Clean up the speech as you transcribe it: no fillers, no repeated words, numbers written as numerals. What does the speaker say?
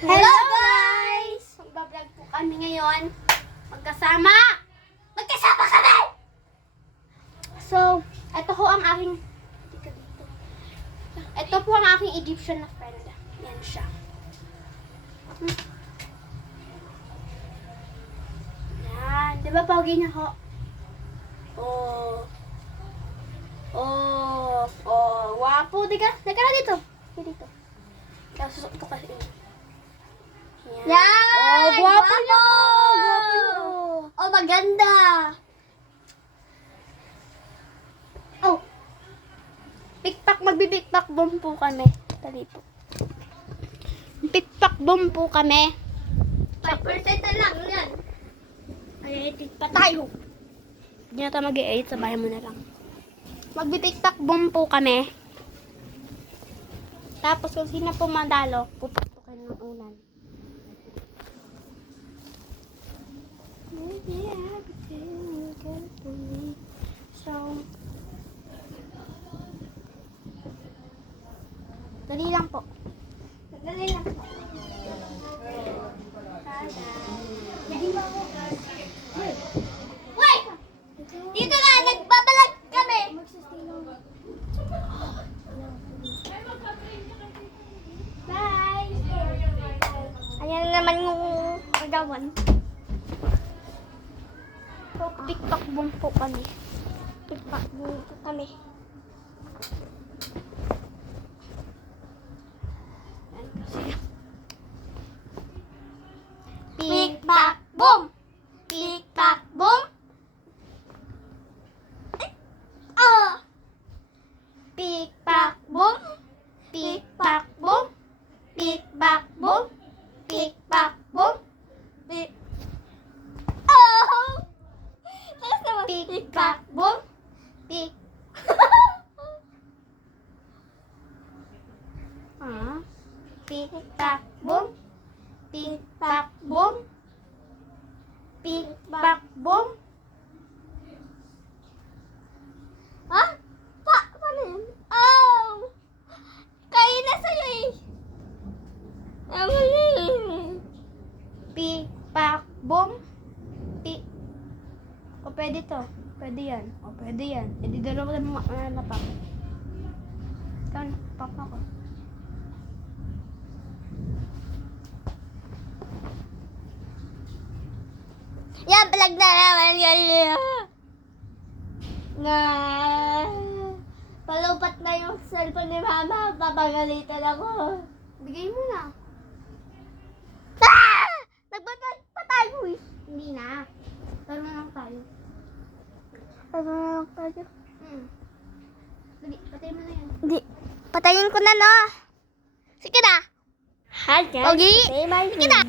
Hello guys! Magbablog po kami ngayon. Magkasama kami! So, ito ho ang aking Egyptian na friend. Yan siya. Yan. Di ba pogi niya ho? Wapo. Di ka na dito. Dito. Susok ko kasi. Yan! Gwapo nyo! Maganda! Magbi-pikpak bomb po kami. Dali po. Pikpak bomb po kami. 5% na lang yan. Ay, pa tayo. Hindi na tayo mag-i-8. Sabayan mo na lang. Magbi-pikpak bomb po kami. Tapos kung sino po mandalo, pupatukin ng unan. So, dali lang po. Wait! Dito na! Nagbabalag kami! Bye! Ayan naman yung agawan. So, pikpak boom po kami. Pikpak boom po kami. Pikpak boom! Pikpak boom! Pikpak boom! Pikpak boom! Pikpak boom! Pikpak boom! Pikpak boom! Pik... Pikpak boom! Pikpak boom! Pikpak boom! Paano yun? Kaya na sa'yo eh! Pikpak boom! Pwede to. Pwede yan. Pwede yan. E di dalawa na napak. Ikaw, napak ako. Yan, palag na naman yan. Palupat na yung cellphone ni Mama. Papagalitan ako. Bigay mo na. Nagbatag pa tayo eh. Hindi na. Taro na lang tayo. Dali, patayin mo na yan. Hindi. Patayin ko na, no? Sige na. Hi guys. Okay. Sige na.